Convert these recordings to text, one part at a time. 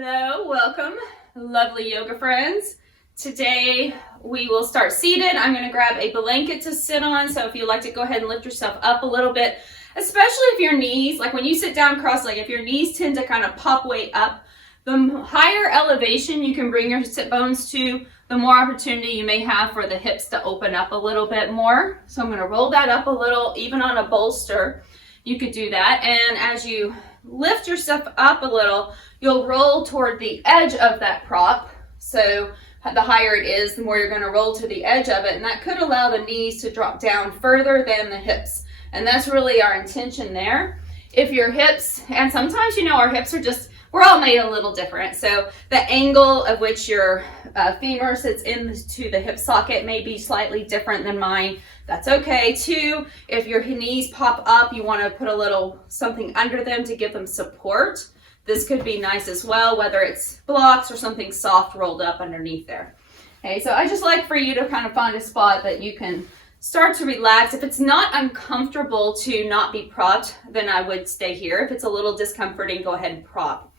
Hello, welcome, lovely yoga friends. Today we will start seated. I'm going to grab a blanket to sit on, so if you'd like to go ahead and lift yourself up a little bit, especially if your knees, like when you sit down cross-legged, if your knees tend to kind of pop way up, the higher elevation you can bring your sit bones to, the more opportunity you may have for the hips to open up a little bit more. So I'm going to roll that up a little, even on a bolster. You could do that, and as you lift yourself up a little, you'll roll toward the edge of that prop. So the higher it is, the more you're going to roll to the edge of it, and that could allow the knees to drop down further than the hips. And that's really our intention there. If your hips, and sometimes our hips are just, we're all made a little different. So the angle of which your femur sits into the hip socket may be slightly different than mine. That's okay too. If your knees pop up, you want to put a little something under them to give them support. This could be nice as well, whether it's blocks or something soft rolled up underneath there. Okay, so I just like for you to kind of find a spot that you can start to relax. If it's not uncomfortable to not be propped, then I would stay here. If it's a little discomforting, go ahead and prop.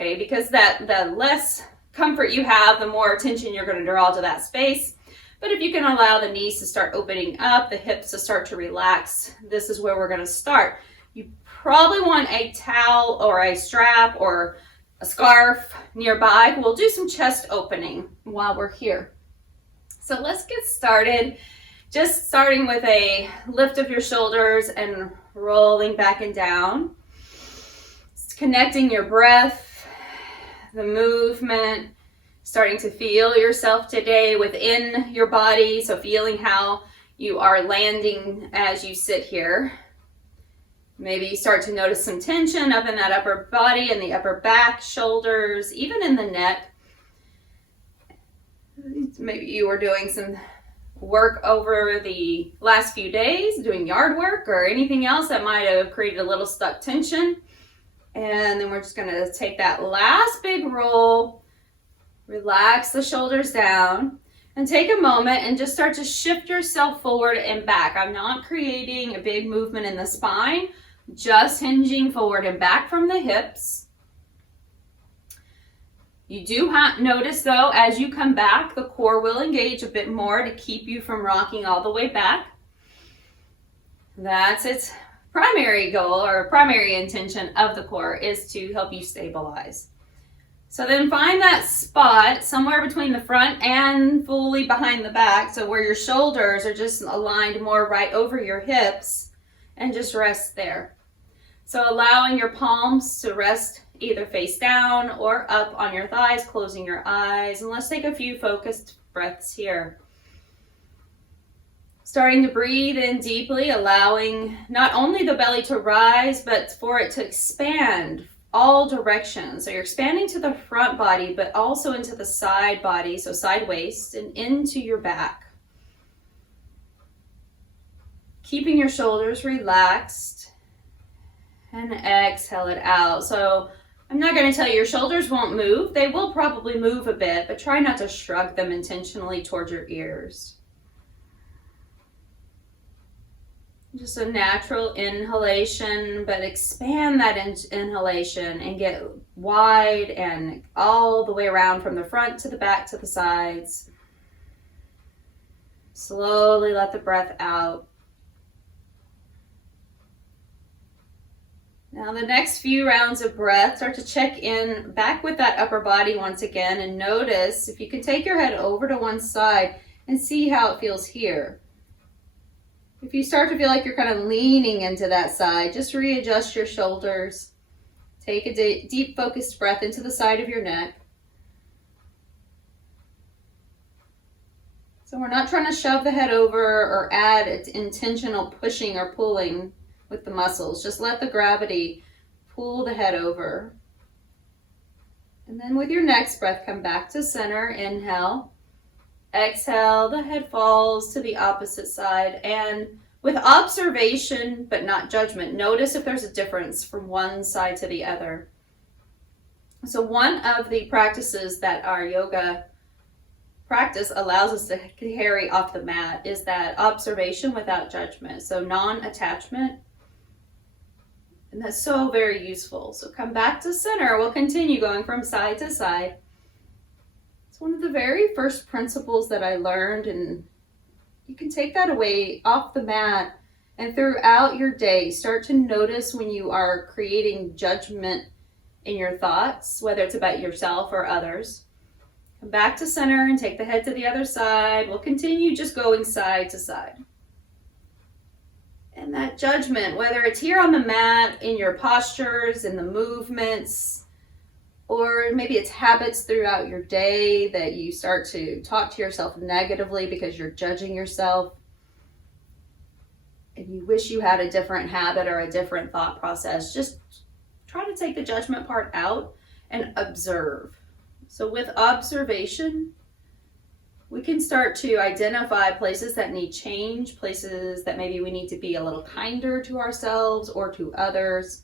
Okay, because the less comfort you have, the more attention you're going to draw to that space. But if you can allow the knees to start opening up, the hips to start to relax, this is where we're going to start. You probably want a towel or a strap or a scarf nearby. We'll do some chest opening while we're here. So let's get started. Just starting with a lift of your shoulders and rolling back and down. It's connecting your breath, the movement, starting to feel yourself today within your body. So feeling how you are landing as you sit here. Maybe you start to notice some tension up in that upper body and the upper back, shoulders, even in the neck. Maybe you were doing some work over the last few days, doing yard work or anything else that might have created a little stuck tension. And then we're just going to take that last big roll. Relax the shoulders down and take a moment and just start to shift yourself forward and back. I'm not creating a big movement in the spine, just hinging forward and back from the hips. You do notice though, as you come back, the core will engage a bit more to keep you from rocking all the way back. That's its primary goal or primary intention of the core, is to help you stabilize. So then find that spot somewhere between the front and fully behind the back, so where your shoulders are just aligned more right over your hips, and just rest there. So allowing your palms to rest either face down or up on your thighs, closing your eyes, and let's take a few focused breaths here. Starting to breathe in deeply, allowing not only the belly to rise, but for it to expand all directions. So you're expanding to the front body, but also into the side body, so side waist and into your back. Keeping your shoulders relaxed, and exhale it out. So I'm not going to tell you your shoulders won't move. They will probably move a bit, but try not to shrug them intentionally towards your ears. Just a natural inhalation, but expand that inhalation and get wide and all the way around from the front to the back to the sides. Slowly let the breath out. Now the next few rounds of breath, start to check in back with that upper body once again, and notice if you can take your head over to one side and see how it feels here. If you start to feel like you're kind of leaning into that side, just readjust your shoulders. Take a deep focused breath into the side of your neck. So we're not trying to shove the head over or add intentional pushing or pulling with the muscles. Just let the gravity pull the head over. And then with your next breath, come back to center. Inhale. Exhale, the head falls to the opposite side, and with observation but not judgment, notice if there's a difference from one side to the other. So one of the practices that our yoga practice allows us to carry off the mat is that observation without judgment. So non-attachment And that's so very useful. So come back to center. We'll continue going from side to side. It's one of the very first principles that I learned, and you can take that away off the mat and throughout your day. Start to notice when you are creating judgment in your thoughts, whether it's about yourself or others. Come back to center and take the head to the other side. We'll continue just going side to side. And that judgment, whether it's here on the mat, in your postures, in the movements, or maybe it's habits throughout your day that you start to talk to yourself negatively because you're judging yourself and you wish you had a different habit or a different thought process. Just try to take the judgment part out and observe. So with observation, we can start to identify places that need change, places that maybe we need to be a little kinder to ourselves or to others.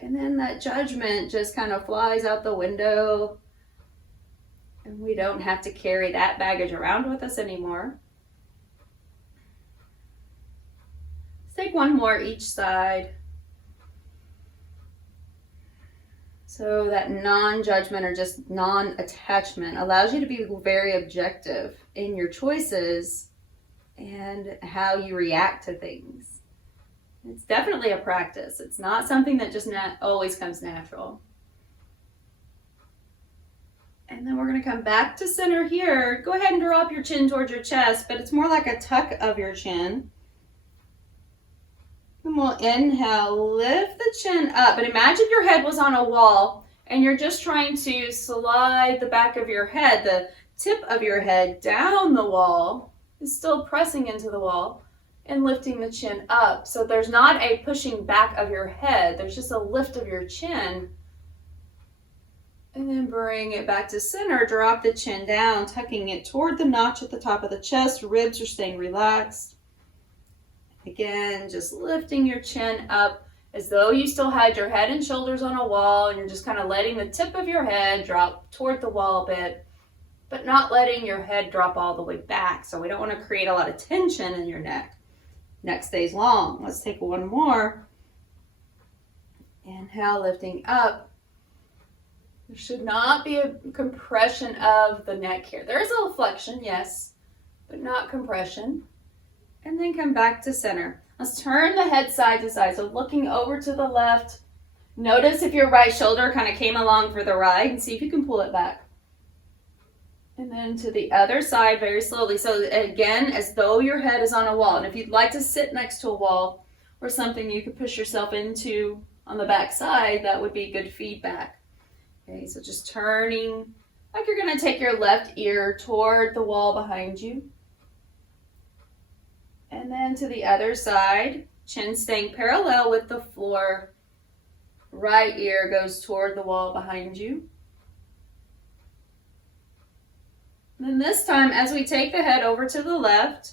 And then that judgment just kind of flies out the window and we don't have to carry that baggage around with us anymore. Let's take one more each side. So that non-judgment or just non-attachment allows you to be very objective in your choices and how you react to things. It's definitely a practice. It's not something that just always comes natural. And then we're going to come back to center here. Go ahead and drop your chin towards your chest, but it's more like a tuck of your chin. And we'll inhale, lift the chin up, but imagine your head was on a wall and you're just trying to slide the back of your head, the tip of your head down the wall is still pressing into the wall and lifting the chin up. So there's not a pushing back of your head, there's just a lift of your chin. And then bring it back to center, drop the chin down, tucking it toward the notch at the top of the chest, ribs are staying relaxed. Again, just lifting your chin up as though you still had your head and shoulders on a wall and you're just kind of letting the tip of your head drop toward the wall a bit, but not letting your head drop all the way back. So we don't want to create a lot of tension in your neck. Neck stays long. Let's take one more. Inhale, lifting up. There should not be a compression of the neck here. There is a little flexion, yes, but not compression. And then come back to center. Let's turn the head side to side. So looking over to the left. Notice if your right shoulder kind of came along for the ride and see if you can pull it back. And then to the other side very slowly. So again, as though your head is on a wall. And if you'd like to sit next to a wall or something you could push yourself into on the back side, that would be good feedback. Okay, so just turning like you're going to take your left ear toward the wall behind you. And then to the other side, chin staying parallel with the floor. Right ear goes toward the wall behind you. And then this time, as we take the head over to the left,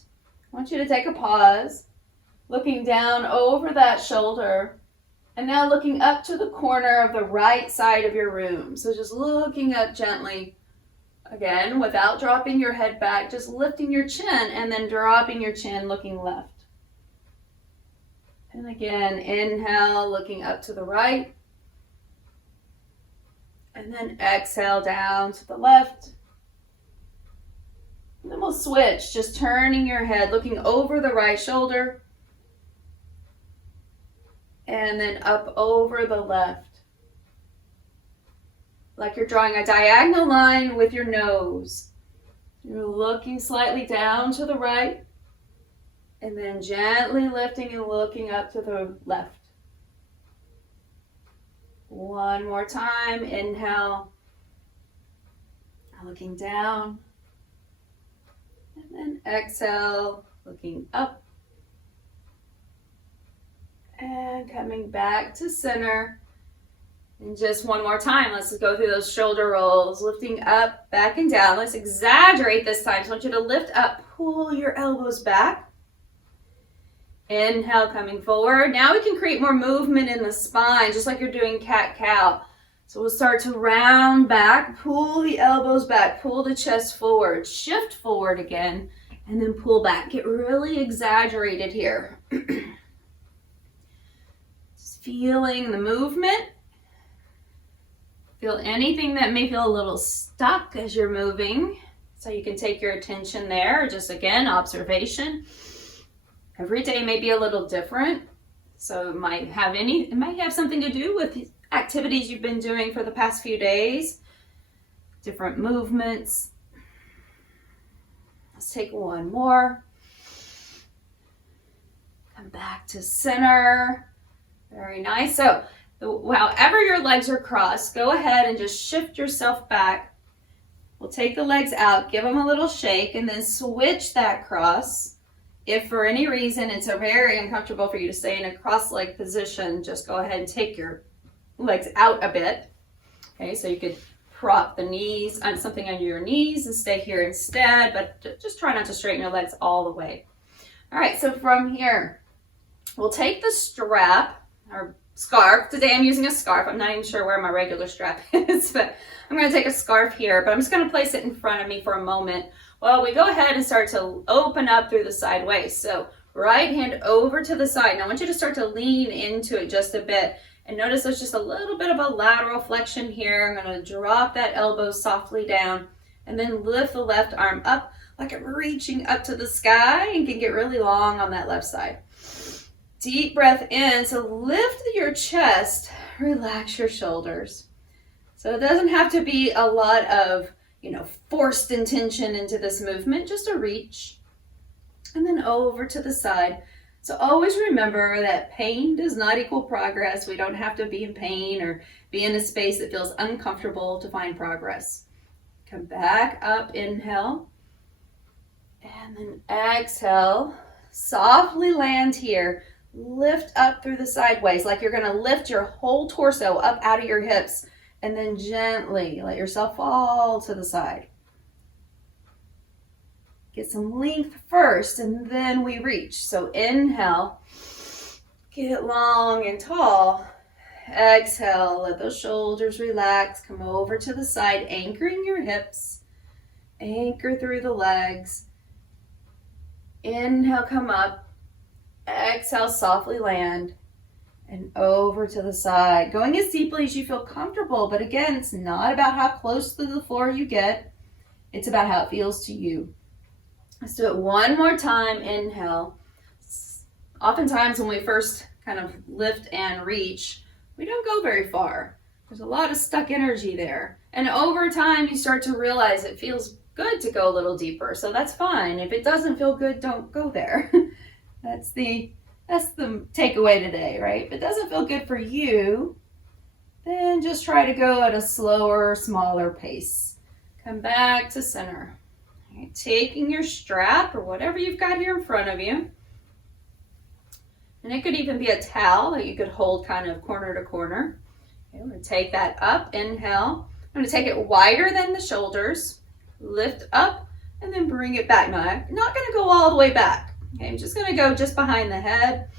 I want you to take a pause, looking down over that shoulder, and now looking up to the corner of the right side of your room. So just looking up gently. Again, without dropping your head back, just lifting your chin and then dropping your chin, looking left. And again, inhale, looking up to the right. And then exhale down to the left. And then we'll switch, just turning your head, looking over the right shoulder. And then up over the left. Like you're drawing a diagonal line with your nose. You're looking slightly down to the right and then gently lifting and looking up to the left. One more time, inhale, looking down, and then exhale, looking up, and coming back to center. And just one more time, let's go through those shoulder rolls, lifting up, back and down. Let's exaggerate this time. So I want you to lift up, pull your elbows back. Inhale, coming forward. Now we can create more movement in the spine, just like you're doing cat-cow. So we'll start to round back, pull the elbows back, pull the chest forward, shift forward again, and then pull back. Get really exaggerated here. feeling the movement. Feel anything that may feel a little stuck as you're moving. So you can take your attention there, just again, observation. Every day may be a little different. So it might have something to do with activities you've been doing for the past few days, different movements. Let's take one more. Come back to center. Very nice. So however your legs are crossed, go ahead and just shift yourself back. We'll take the legs out, give them a little shake, and then switch that cross. If for any reason it's very uncomfortable for you to stay in a cross-leg position, just go ahead and take your legs out a bit. Okay, so you could prop the knees on something under your knees and stay here instead, but just try not to straighten your legs all the way. All right, so from here, we'll take the strap or scarf. Today I'm using a scarf. I'm not even sure where my regular strap is, but I'm going to take a scarf here, but I'm just going to place it in front of me for a moment while we go ahead and start to open up through the side waist. So right hand over to the side. Now I want you to start to lean into it just a bit. And notice there's just a little bit of a lateral flexion here. I'm going to drop that elbow softly down and then lift the left arm up like I'm reaching up to the sky and can get really long on that left side. Deep breath in. So lift your chest, relax your shoulders. So it doesn't have to be a lot of, forced intention into this movement, just a reach. And then over to the side. So always remember that pain does not equal progress. We don't have to be in pain or be in a space that feels uncomfortable to find progress. Come back up, inhale. And then exhale. Softly land here. Lift up through the sideways like you're going to lift your whole torso up out of your hips. And then gently let yourself fall to the side. Get some length first and then we reach. So inhale, get long and tall. Exhale, let those shoulders relax. Come over to the side, anchoring your hips. Anchor through the legs. Inhale, come up. Exhale, softly land. And over to the side. Going as deeply as you feel comfortable. But again, it's not about how close to the floor you get. It's about how it feels to you. Let's do it one more time. Inhale. Oftentimes when we first kind of lift and reach, we don't go very far. There's a lot of stuck energy there. And over time, you start to realize it feels good to go a little deeper. So that's fine. If it doesn't feel good, don't go there. That's the takeaway today, right? If it doesn't feel good for you, then just try to go at a slower, smaller pace. Come back to center. Okay, taking your strap or whatever you've got here in front of you. And it could even be a towel that you could hold kind of corner to corner. Okay, we're going to take that up. Inhale. I'm going to take it wider than the shoulders. Lift up and then bring it back. Now, I'm not going to go all the way back. Okay, I'm just going to go just behind the head.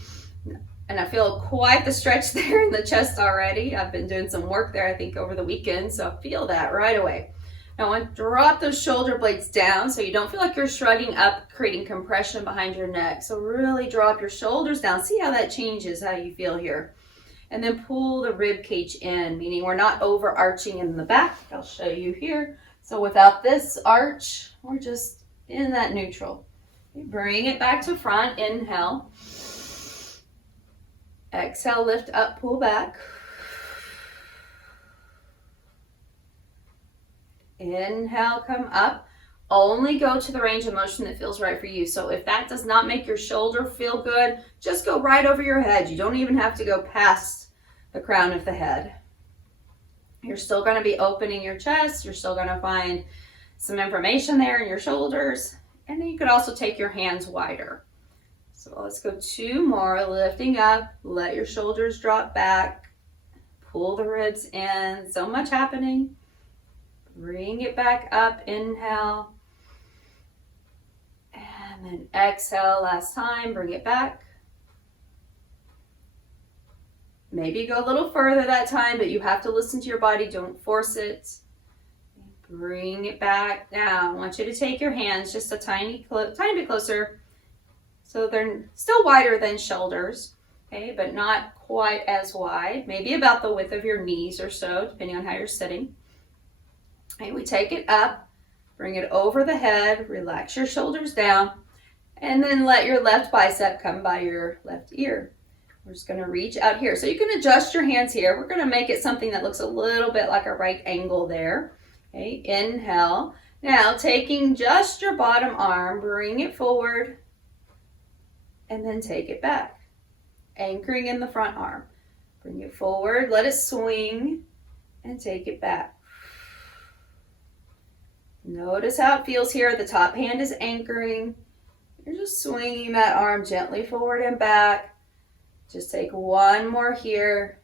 And I feel quite the stretch there in the chest already. I've been doing some work there, I think, over the weekend. So I feel that right away. Now I want to drop those shoulder blades down so you don't feel like you're shrugging up, creating compression behind your neck. So really drop your shoulders down. See how that changes how you feel here. And then pull the rib cage in, meaning we're not overarching in the back. I'll show you here. So without this arch, we're just in that neutral. Bring it back to front. Inhale. Exhale, lift up, pull back. Inhale, come up. Only go to the range of motion that feels right for you. So if that does not make your shoulder feel good, just go right over your head. You don't even have to go past the crown of the head. You're still going to be opening your chest. You're still going to find some information there in your shoulders. And then you could also take your hands wider. So let's go two more. Lifting up, let your shoulders drop back, pull the ribs in. So much happening. Bring it back up. Inhale. And then exhale. Last time. Bring it back. Maybe go a little further that time, but you have to listen to your body. Don't force it. Bring it back down. I want you to take your hands just a tiny bit closer so they're still wider than shoulders. okay, but not quite as wide, maybe about the width of your knees or so, depending on how you're sitting. Okay, we take it up, bring it over the head, relax your shoulders down, and then let your left bicep come by your left ear. We're just going to reach out here. So you can adjust your hands here. We're going to make it something that looks a little bit like a right angle there. Okay, inhale. Now taking just your bottom arm, bring it forward, and then take it back. Anchoring in the front arm. Bring it forward, let it swing, and take it back. Notice how it feels here. The top hand is anchoring. You're just swinging that arm gently forward and back. Just take one more here.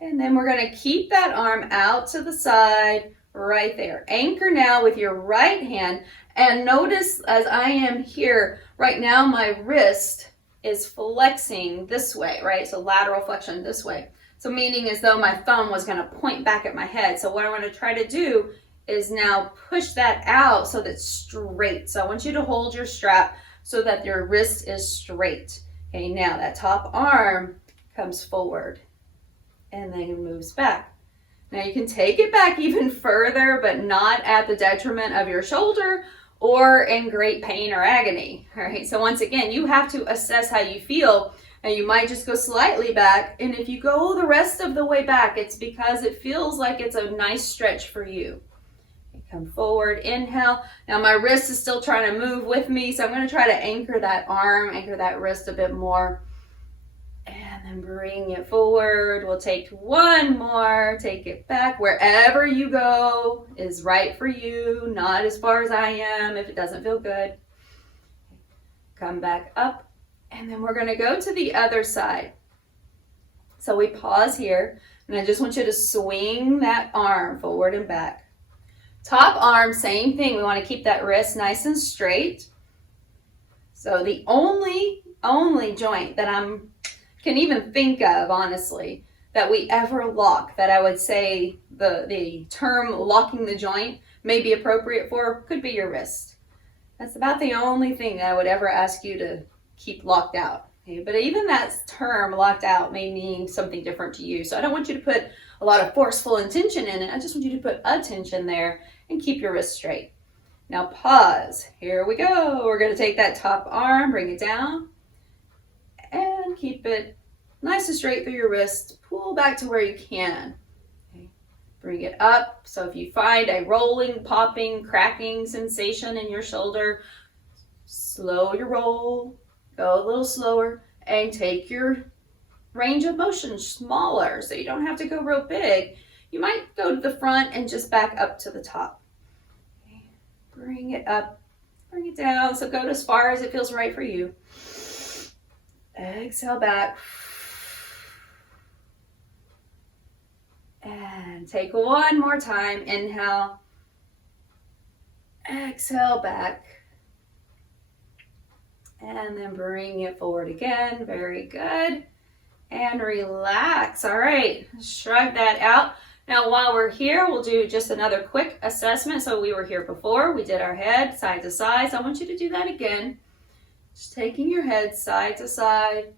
And then we're going to keep that arm out to the side right there. Anchor now with your right hand. And notice as I am here, right now my wrist is flexing this way, right? So lateral flexion this way. So meaning as though my thumb was going to point back at my head. So what I'm going to try to do is now push that out so that's straight. So I want you to hold your strap so that your wrist is straight. Okay, now that top arm comes forward and then moves back. Now you can take it back even further, but not at the detriment of your shoulder or in great pain or agony. All right, so once again, you have to assess how you feel. And you might just go slightly back. And if you go the rest of the way back, it's because it feels like it's a nice stretch for you. Come forward, inhale. Now my wrist is still trying to move with me, so I'm going to try to anchor that arm, anchor that wrist a bit more. And then bring it forward. We'll take one more, take it back. Wherever you go is right for you, not as far as I am if it doesn't feel good. Come back up, and then we're going to go to the other side. So we pause here, and I just want you to swing that arm forward and back. Top arm, same thing. We want to keep that wrist nice and straight. So the only joint that I can even think of, honestly, that we ever lock, that I would say the term locking the joint may be appropriate for, could be your wrist. That's about the only thing I would ever ask you to keep locked out. Okay? But even that term locked out may mean something different to you. So I don't want you to put a lot of forceful intention in it. I just want you to put a tension there and keep your wrist straight. Now pause. Here we go. We're going to take that top arm, bring it down, and keep it nice and straight through your wrist. Pull back to where you can. Okay. Bring it up. So if you find a rolling, popping, cracking sensation in your shoulder, slow your roll, go a little slower, and take your range of motion smaller so you don't have to go real big. You might go to the front and just back up to the top. Okay. Bring it up, bring it down. So go as far as it feels right for you. Exhale back. And take one more time. Inhale. Exhale back. And then bring it forward again. Very good. And relax. All right, shrug that out. Now while we're here, we'll do just another quick assessment. So we were here before, we did our head side to side. So I want you to do that again. Just taking your head side to side.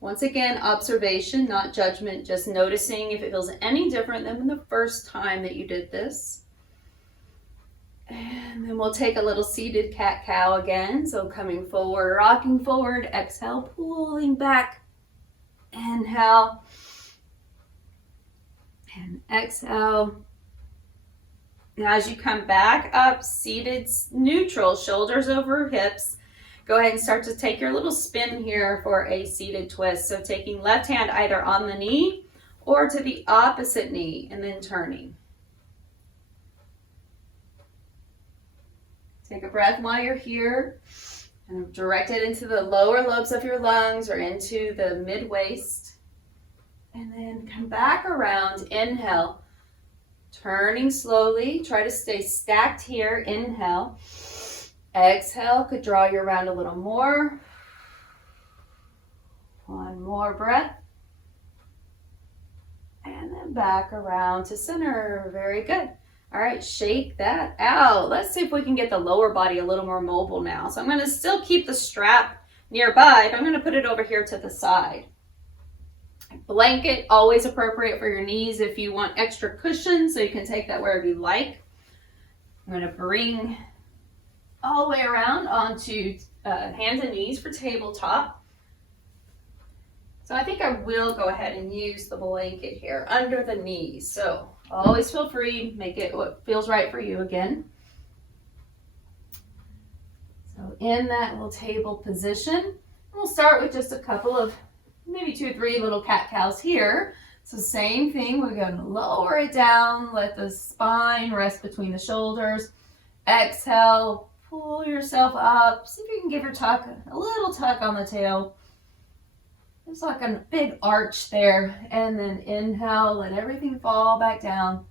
Once again, observation, not judgment, just noticing if it feels any different than the first time that you did this. And then we'll take a little seated cat-cow again. So coming forward, rocking forward, exhale, pulling back. Inhale and exhale. Now as you come back up, seated neutral, shoulders over hips, go ahead and start to take your little spin here for a seated twist. So taking left hand either on the knee or to the opposite knee and then turning. Take a breath while you're here. And direct it into the lower lobes of your lungs or into the mid-waist. And then come back around. Inhale. Turning slowly. Try to stay stacked here. Inhale. Exhale. Could draw you around a little more. One more breath. And then back around to center. Very good. All right, shake that out. Let's see if we can get the lower body a little more mobile now. So I'm going to still keep the strap nearby, but I'm going to put it over here to the side. Blanket, always appropriate for your knees if you want extra cushion, so you can take that wherever you like. I'm going to bring all the way around onto hands and knees for tabletop. So I think I will go ahead and use the blanket here under the knees. So always feel free, make it what feels right for you again. So in that little table position, we'll start with just a couple of, maybe 2 or 3 little cat-cows here. So same thing, we're going to lower it down, let the spine rest between the shoulders. Exhale, pull yourself up. See if you can give your tuck, a little tuck on the tail. It's like a big arch there. And then inhale, let everything fall back down.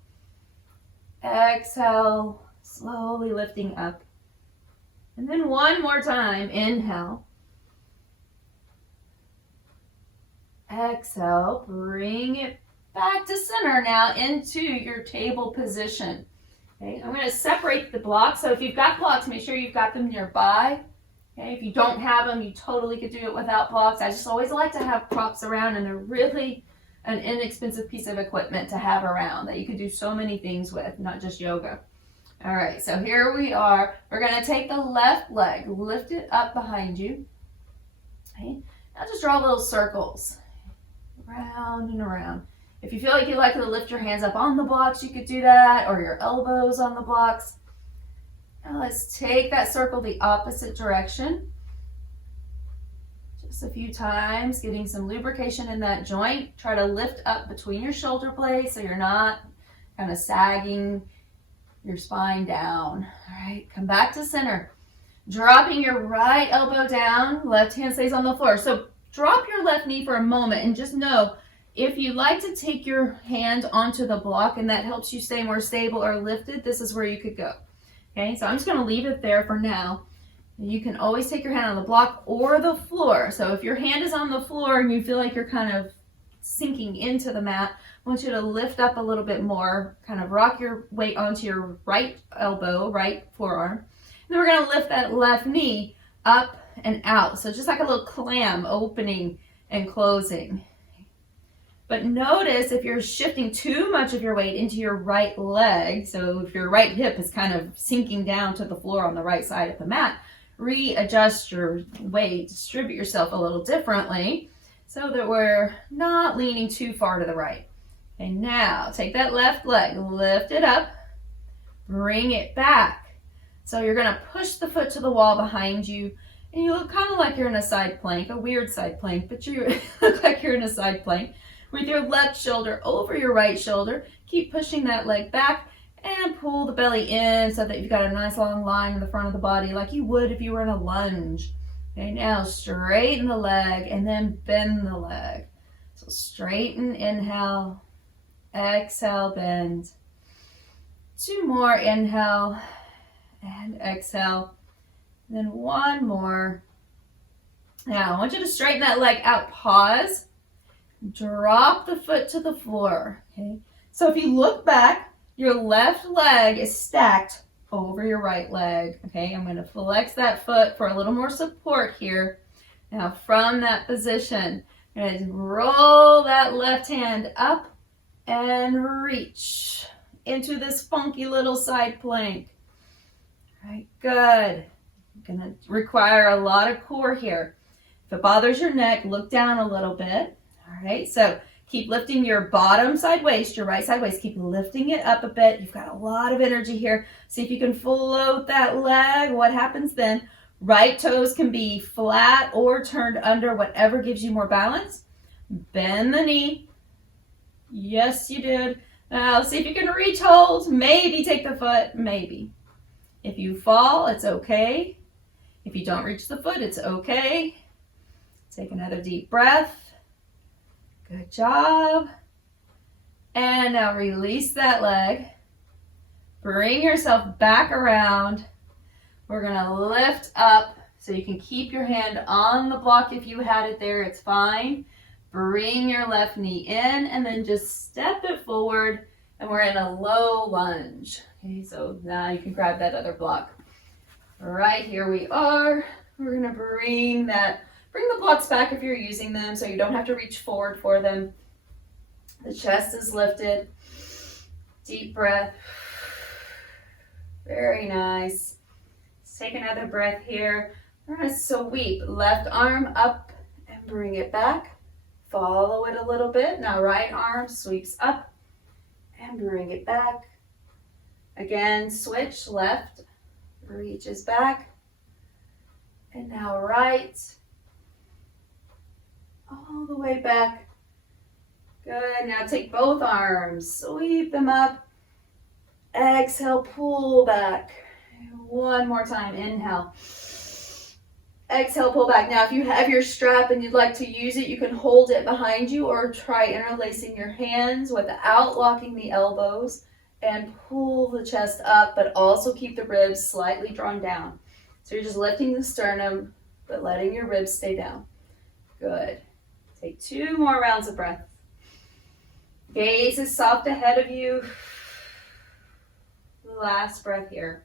Exhale, slowly lifting up. And then one more time, inhale. Exhale, bring it back to center now into your table position. Okay, I'm going to separate the blocks. So if you've got blocks, make sure you've got them nearby. Okay, if you don't have them, you totally could do it without blocks. I just always like to have props around, and they're really an inexpensive piece of equipment to have around that you can do so many things with, not just yoga. All right, so here we are. We're going to take the left leg, lift it up behind you. Okay, now just draw little circles around and around. If you feel like you'd like to lift your hands up on the blocks, you could do that, or your elbows on the blocks. Now let's take that circle the opposite direction. Just a few times, getting some lubrication in that joint. Try to lift up between your shoulder blades so you're not kind of sagging your spine down. All right, come back to center. Dropping your right elbow down, left hand stays on the floor. So drop your left knee for a moment and just know, if you like to take your hand onto the block and that helps you stay more stable or lifted, this is where you could go. Okay, so I'm just going to leave it there for now. You can always take your hand on the block or the floor. So if your hand is on the floor and you feel like you're kind of sinking into the mat, I want you to lift up a little bit more, kind of rock your weight onto your right elbow, right forearm. And then we're going to lift that left knee up and out. So just like a little clam opening and closing. But notice if you're shifting too much of your weight into your right leg, so if your right hip is kind of sinking down to the floor on the right side of the mat, readjust your weight, distribute yourself a little differently so that we're not leaning too far to the right. Okay, now take that left leg, lift it up, bring it back. So you're going to push the foot to the wall behind you, and you look kind of like you're in a side plank, a weird side plank, but you look like you're in a side plank. With your left shoulder over your right shoulder, keep pushing that leg back and pull the belly in so that you've got a nice long line in the front of the body like you would if you were in a lunge. Okay, now straighten the leg and then bend the leg. So straighten, inhale, exhale, bend. 2 more, inhale and exhale. And then 1 more. Now I want you to straighten that leg out, pause. Drop the foot to the floor, okay? So if you look back, your left leg is stacked over your right leg, okay? I'm going to flex that foot for a little more support here. Now from that position, I'm going to roll that left hand up and reach into this funky little side plank. All right, good. Going to require a lot of core here. If it bothers your neck, look down a little bit. All right, so keep lifting your bottom side waist, your right side waist. Keep lifting it up a bit. You've got a lot of energy here. See if you can float that leg. What happens then? Right toes can be flat or turned under, whatever gives you more balance. Bend the knee. Yes, you did. Now see if you can reach, hold. Maybe take the foot, maybe. If you fall, it's okay. If you don't reach the foot, it's okay. Take another deep breath. Good job. And now release that leg. Bring yourself back around. We're going to lift up so you can keep your hand on the block if you had it there. It's fine. Bring your left knee in and then just step it forward. And we're in a low lunge. Okay, so now you can grab that other block. All right, here we are. We're going to bring that Bring the blocks back if you're using them so you don't have to reach forward for them. The chest is lifted. Deep breath. Very nice. Let's take another breath here. We're going to sweep left arm up and bring it back. Follow it a little bit. Now right arm sweeps up and bring it back. Again, switch left, reaches back. And now right, all the way back. Good, now take both arms, sweep them up. Exhale, pull back. One more time, inhale. Exhale, pull back. Now, if you have your strap and you'd like to use it, you can hold it behind you or try interlacing your hands without locking the elbows and pull the chest up, but also keep the ribs slightly drawn down. So you're just lifting the sternum, but letting your ribs stay down. Good. Take 2 more rounds of breath. Gaze is soft ahead of you. Last breath here.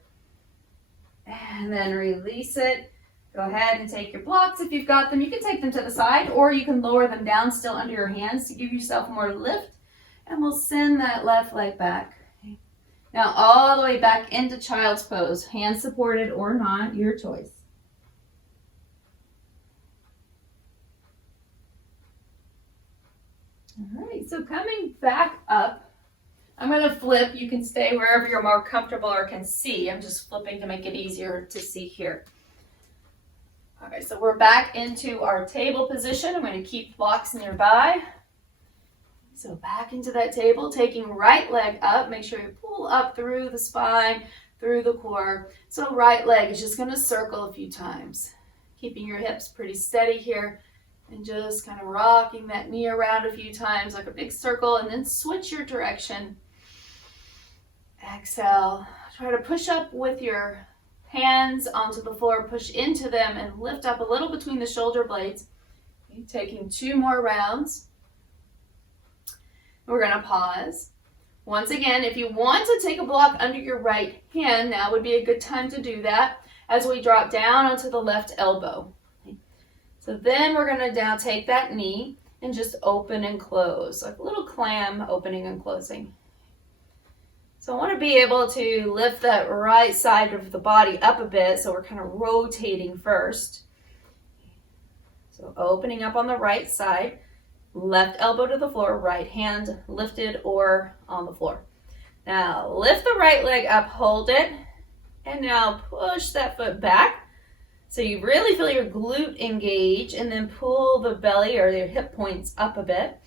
And then release it. Go ahead and take your blocks if you've got them. You can take them to the side or you can lower them down still under your hands to give yourself more lift. And we'll send that left leg back. Okay. Now all the way back into child's pose. Hands supported or not, your choice. All right, so coming back up, I'm going to flip. You can stay wherever you're more comfortable or can see. I'm just flipping to make it easier to see here. All right, so we're back into our table position. I'm going to keep blocks nearby. So back into that table, taking right leg up. Make sure you pull up through the spine, through the core. So right leg is just going to circle a few times. Keeping your hips pretty steady here. And just kind of rocking that knee around a few times like a big circle, and then switch your direction. Exhale. Try to push up with your hands onto the floor, push into them, and lift up a little between the shoulder blades. Okay, taking 2 more rounds. We're going to pause. Once again, if you want to take a block under your right hand, now would be a good time to do that as we drop down onto the left elbow. So then we're going to now take that knee and just open and close, like a little clam opening and closing. So I want to be able to lift that right side of the body up a bit, so we're kind of rotating first. So opening up on the right side, left elbow to the floor, right hand lifted or on the floor. Now lift the right leg up, hold it, and now push that foot back. So you really feel your glute engage, and then pull the belly or your hip points up a bit.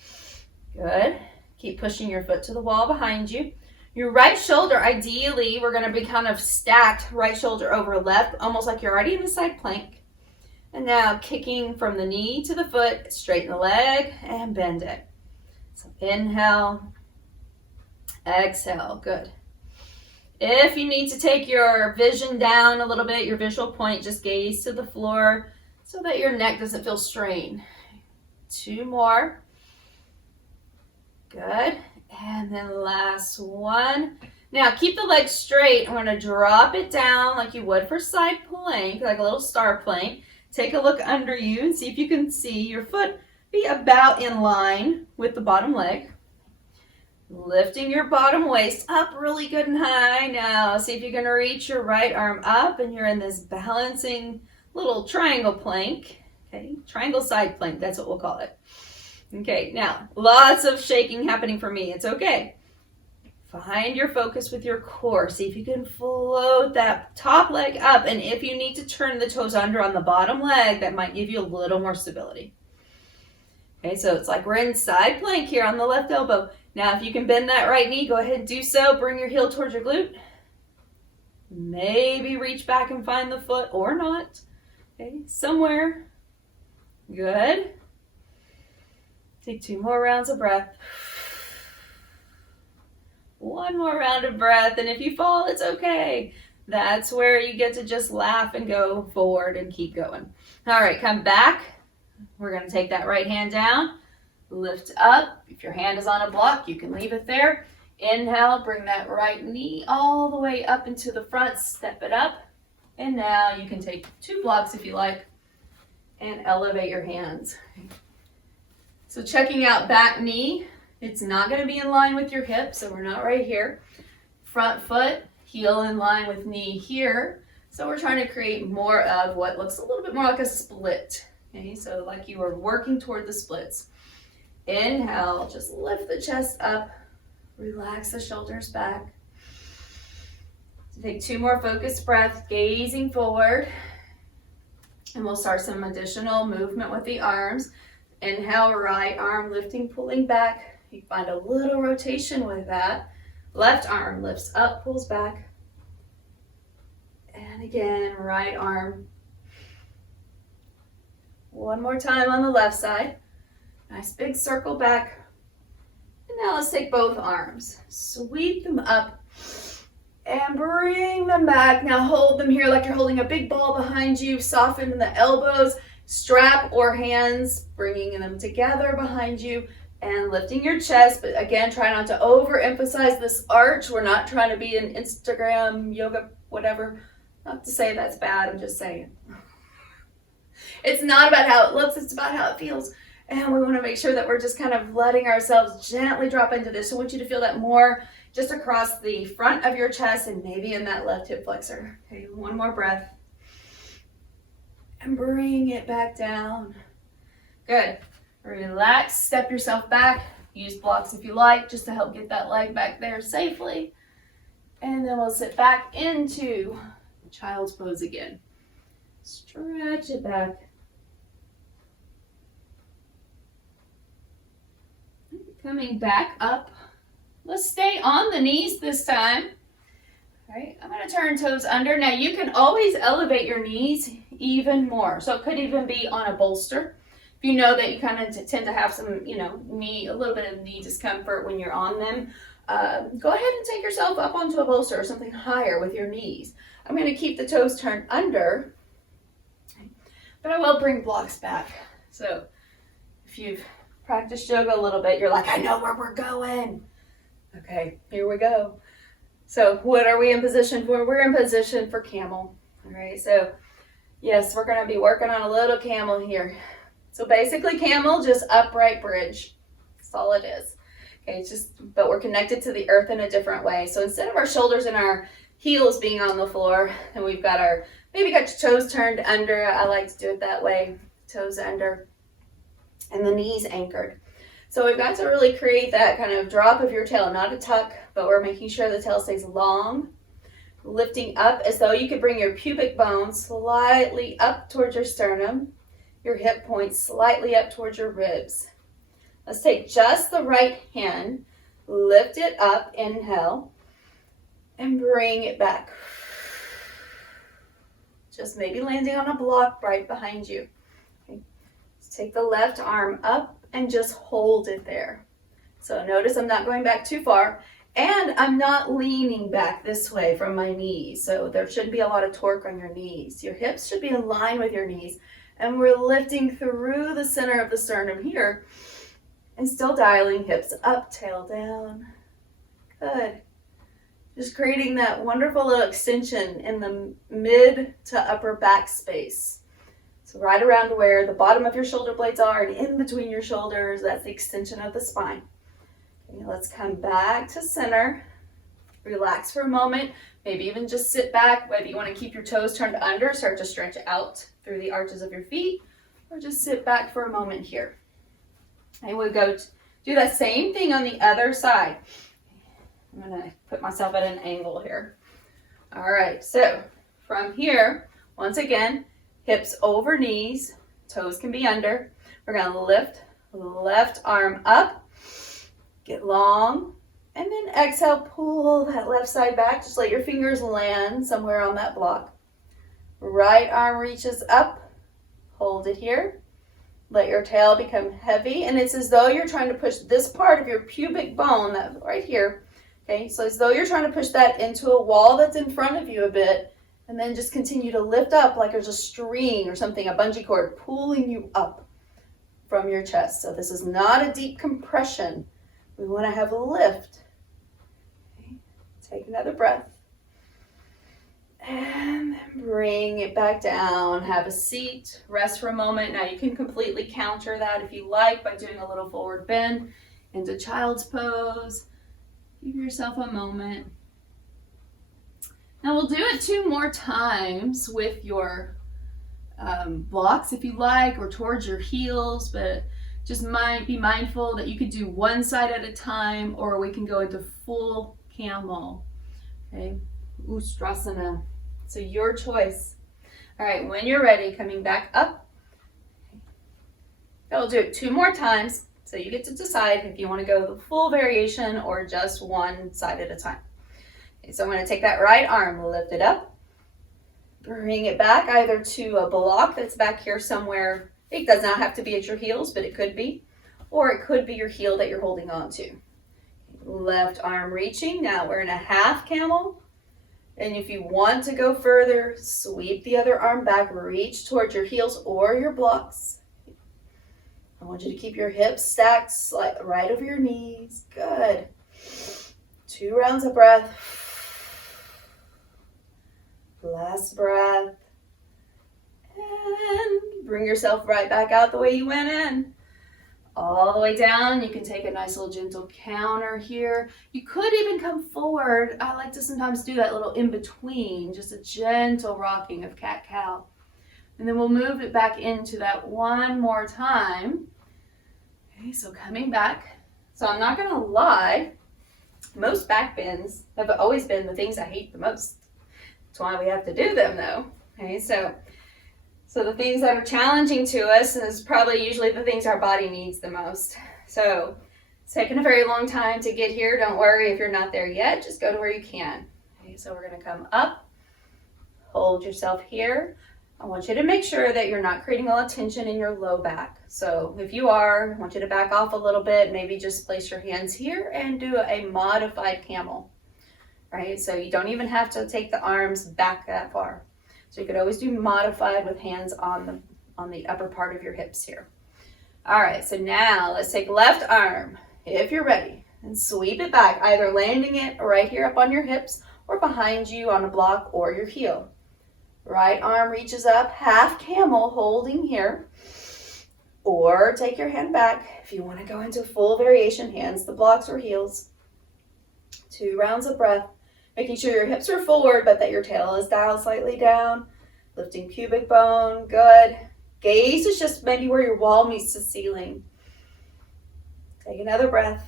Good. Keep pushing your foot to the wall behind you. Your right shoulder, ideally, we're going to be kind of stacked right shoulder over left, almost like you're already in the side plank. And now kicking from the knee to the foot, straighten the leg and bend it. So inhale, exhale, good. If you need to take your vision down a little bit, your visual point, just gaze to the floor so that your neck doesn't feel strained. 2 more. Good. And then last one. Now keep the leg straight. I'm going to drop it down like you would for side plank, like a little star plank. Take a look under you and see if you can see your foot be about in line with the bottom leg. Lifting your bottom waist up really good and high. Now see if you can reach your right arm up and you're in this balancing little triangle plank. Okay, triangle side plank, that's what we'll call it. Okay, now lots of shaking happening for me. It's okay. Find your focus with your core. See if you can float that top leg up, and if you need to turn the toes under on the bottom leg, that might give you a little more stability. Okay, so it's like we're in side plank here on the left elbow. Now, if you can bend that right knee, go ahead and do so. Bring your heel towards your glute. Maybe reach back and find the foot or not. Okay, somewhere. Good. Take 2 more rounds of breath. 1 more round of breath, and if you fall, it's okay. That's where you get to just laugh and go forward and keep going. All right, come back. We're going to take that right hand down. Lift up. If your hand is on a block, you can leave it there. Inhale, bring that right knee all the way up into the front, step it up. And now you can take 2 blocks if you like. and elevate your hands. So checking out back knee, it's not going to be in line with your hip, so we're not right here. Front foot, heel in line with knee here. So we're trying to create more of what looks a little bit more like a split. Okay, so like you are working toward the splits. Inhale, just lift the chest up, relax the shoulders back. Take 2 more focused breaths, gazing forward. And we'll start some additional movement with the arms. Inhale, right arm lifting, pulling back. You find a little rotation with that. Left arm lifts up, pulls back. And again, right arm. One more time on the left side. Nice big circle back. And now let's take both arms. Sweep them up and bring them back. Now hold them here like you're holding a big ball behind you. Soften the elbows, strap or hands, bringing them together behind you and lifting your chest. But again, try not to overemphasize this arch. We're not trying to be an Instagram, yoga, whatever. Not to say that's bad, I'm just saying. It's not about how it looks, it's about how it feels. And we want to make sure that we're just kind of letting ourselves gently drop into this. So I want you to feel that more just across the front of your chest and maybe in that left hip flexor. Okay, one more breath. And bring it back down. Good. Relax, step yourself back. Use blocks if you like, just to help get that leg back there safely. And then we'll sit back into child's pose again. Stretch it back. Coming back up. Let's stay on the knees this time. All right, I'm going to turn toes under. Now you can always elevate your knees even more. So it could even be on a bolster. If you know that you kind of tend to have some, a little bit of knee discomfort when you're on them, go ahead and take yourself up onto a bolster or something higher with your knees. I'm going to keep the toes turned under, but I will bring blocks back. So if you've practiced yoga a little bit, you're like, I know where we're going. Okay, here we go. So what are we in position for? We're in position for camel. All right, so yes, we're going to be working on a little camel here. So basically camel, just upright bridge. That's all it is. Okay, but we're connected to the earth in a different way. So instead of our shoulders and our heels being on the floor, and we've got maybe got your toes turned under. I like to do it that way. Toes under and the knees anchored. So we've got to really create that kind of drop of your tail, not a tuck, but we're making sure the tail stays long, lifting up as though you could bring your pubic bone slightly up towards your sternum, your hip points slightly up towards your ribs. Let's take just the right hand, lift it up, inhale, and bring it back. Just maybe landing on a block right behind you. Okay. Let's take the left arm up and just hold it there. So notice I'm not going back too far, and I'm not leaning back this way from my knees. So there shouldn't be a lot of torque on your knees. Your hips should be in line with your knees, and we're lifting through the center of the sternum here, and still dialing hips up, tail down. Good. Just creating that wonderful little extension in the mid to upper back space. So right around where the bottom of your shoulder blades are and in between your shoulders, that's the extension of the spine. Okay, let's come back to center. Relax for a moment. Maybe even just sit back. Whether you want to keep your toes turned under, start to stretch out through the arches of your feet, or just sit back for a moment here. And we'll go do that same thing on the other side. I'm going to put myself at an angle here. All right, so from here, once again, hips over knees, toes can be under. We're going to lift left arm up, get long, and then exhale, pull that left side back. Just let your fingers land somewhere on that block. Right arm reaches up, hold it here. Let your tail become heavy, and it's as though you're trying to push this part of your pubic bone, that right here. Okay, so as though you're trying to push that into a wall that's in front of you a bit, and then just continue to lift up like there's a string or something, a bungee cord pulling you up from your chest. So this is not a deep compression. We want to have a lift. Okay, take another breath. And then Bring it back down, have a seat, rest for a moment. Now you can completely counter that if you like by doing a little forward bend into child's pose. Give yourself a moment. Now we'll do it 2 more times with your blocks if you like, or towards your heels, but just be mindful that you could do one side at a time, or we can go into full camel. Okay, Ustrasana. So your choice. All right, when you're ready, coming back up. We'll do it 2 more times, so you get to decide if you want to go the full variation or just one side at a time. Okay, so I'm going to take that right arm, lift it up, bring it back either to a block that's back here somewhere. It does not have to be at your heels, but it could be, or it could be your heel that you're holding on to. Left arm reaching. Now we're in a half camel. And if you want to go further, sweep the other arm back, reach towards your heels or your blocks. I want you to keep your hips stacked right over your knees. Good. 2 rounds of breath. Last breath. And bring yourself right back out the way you went in. All the way down. You can take a nice little gentle counter here. You could even come forward. I like to sometimes do that little in between, just a gentle rocking of cat-cow. And then we'll move it back into that one more time. Okay, so coming back. So I'm not gonna lie, most back bends have always been the things I hate the most. That's why we have to do them though. Okay, so the things that are challenging to us is probably usually the things our body needs the most. So it's taken a very long time to get here. Don't worry if you're not there yet. Just go to where you can. Okay, so we're going to come up. Hold yourself here. I want you to make sure that you're not creating a lot of tension in your low back. So if you are, I want you to back off a little bit. Maybe just place your hands here and do a modified camel. Right? So you don't even have to take the arms back that far. So you could always do modified with hands on the upper part of your hips here. All right, so now let's take left arm, if you're ready, and sweep it back, either landing it right here up on your hips or behind you on a block or your heel. Right arm reaches up, half camel, holding here. Or take your hand back if you want to go into full variation, hands to blocks or heels. 2 rounds of breath. Making sure your hips are forward, but that your tail is dialed slightly down. Lifting pubic bone, good. Gaze is just maybe where your wall meets the ceiling. Take another breath.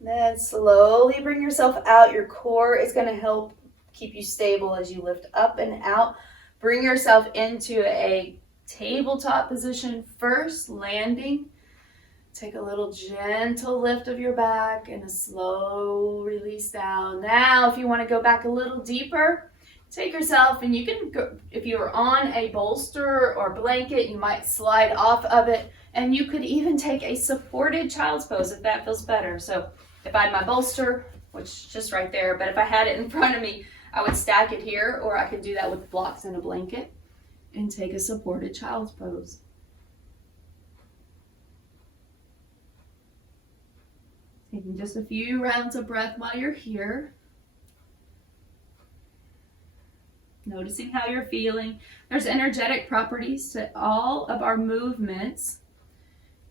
Then slowly bring yourself out. Your core is going to help keep you stable as you lift up and out. Bring yourself into a tabletop position first, landing. Take a little gentle lift of your back and a slow release down. Now, if you want to go back a little deeper, take yourself and you can go, if you are on a bolster or blanket, you might slide off of it, and you could even take a supported child's pose if that feels better. So if I had my bolster, which is just right there, but if I had it in front of me, I would stack it here, or I could do that with blocks and a blanket and take a supported child's pose. Taking just a few rounds of breath while you're here. Noticing how you're feeling. There's energetic properties to all of our movements.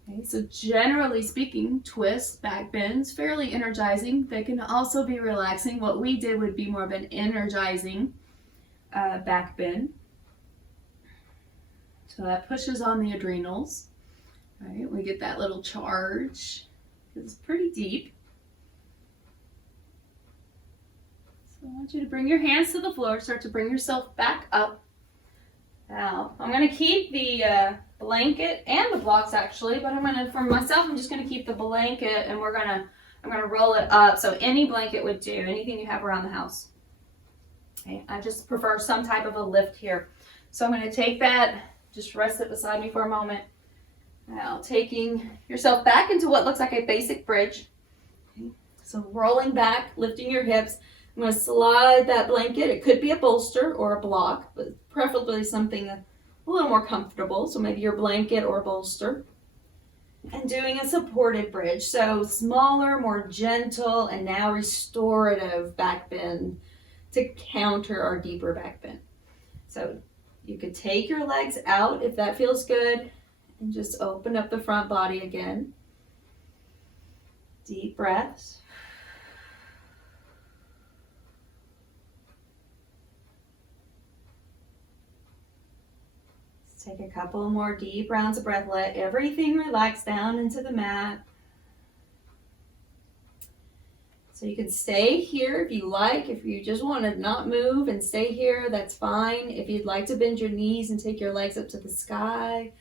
Okay, so generally speaking, twists, back bends, fairly energizing. They can also be relaxing. What we did would be more of an energizing back bend. So that pushes on the adrenals. Right, we get that little charge. It's pretty deep. So I want you to bring your hands to the floor, start to bring yourself back up. Now, I'm going to keep the blanket and the blocks actually, but for myself, I'm just going to keep the blanket, and I'm going to roll it up. So any blanket would do, anything you have around the house. Okay, I just prefer some type of a lift here. So I'm going to take that, just rest it beside me for a moment. Now, taking yourself back into what looks like a basic bridge. Okay. So rolling back, lifting your hips. I'm going to slide that blanket. It could be a bolster or a block, but preferably something a little more comfortable. So maybe your blanket or a bolster. And doing a supported bridge. So smaller, more gentle, and now restorative back bend to counter our deeper back bend. So you could take your legs out if that feels good and just open up the front body again. Deep breaths. Let's take a couple more deep rounds of breath. Let everything relax down into the mat. So you can stay here if you like. If you just want to not move and stay here, that's fine. If you'd like to bend your knees and take your legs up to the sky,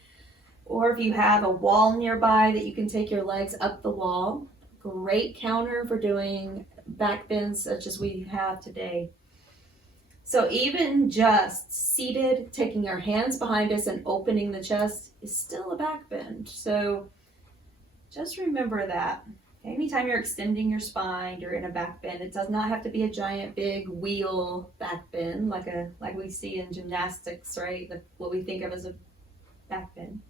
or if you have a wall nearby that you can take your legs up the wall, great counter for doing back bends such as we have today. So even just seated, taking our hands behind us and opening the chest is still a back bend. So just remember that. Anytime you're extending your spine, you're in a back bend. It does not have to be a giant big wheel back bend like we see in gymnastics, right? What we think of as a back bend.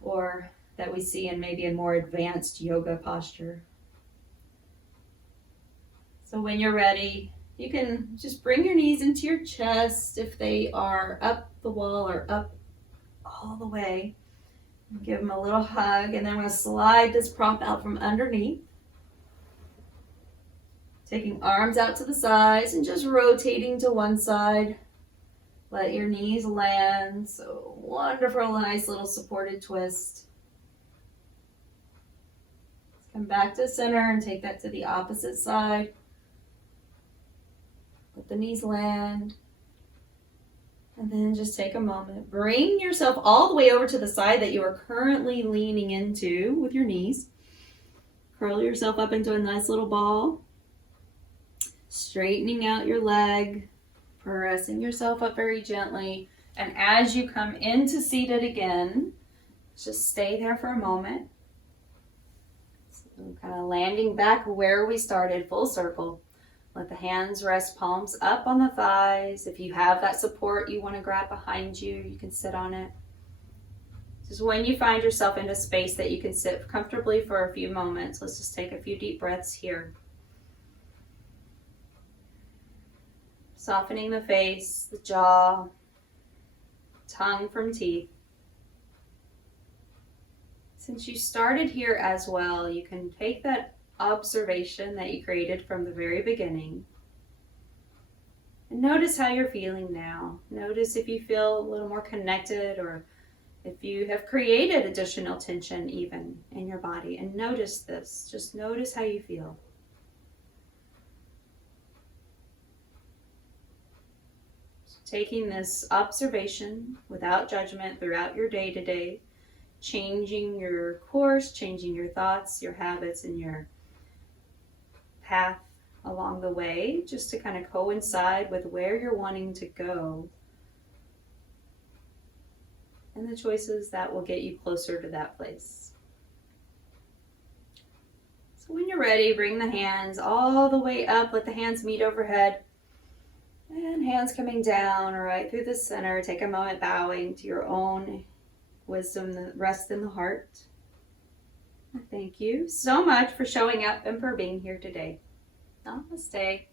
Or that we see in maybe a more advanced yoga posture. So when you're ready, you can just bring your knees into your chest if they are up the wall or up all the way. Give them a little hug, and then I'm going to slide this prop out from underneath. Taking arms out to the sides and just rotating to one side. Let your knees land. So wonderful, nice little supported twist. Let's come back to center and take that to the opposite side. Let the knees land. And then just take a moment. Bring yourself all the way over to the side that you are currently leaning into with your knees. Curl yourself up into a nice little ball. Straightening out your leg. Pressing yourself up very gently. And as you come into seated again, just stay there for a moment. So kind of landing back where we started, full circle. Let the hands rest palms up on the thighs. If you have that support you want to grab behind you, you can sit on it. Just when you find yourself in a space that you can sit comfortably for a few moments, let's just take a few deep breaths here. Softening the face, the jaw, tongue from teeth. Since you started here as well, you can take that observation that you created from the very beginning and notice how you're feeling now. Notice if you feel a little more connected or if you have created additional tension even in your body, and notice this. Just notice how you feel. So taking this observation without judgment throughout your day-to-day, changing your course, changing your thoughts, your habits, and your path along the way, just to kind of coincide with where you're wanting to go and the choices that will get you closer to that place. So when you're ready, bring the hands all the way up. Let the hands meet overhead and hands coming down right through the center. Take a moment bowing to your own wisdom that rests in the heart. Thank you so much for showing up and for being here today. Namaste.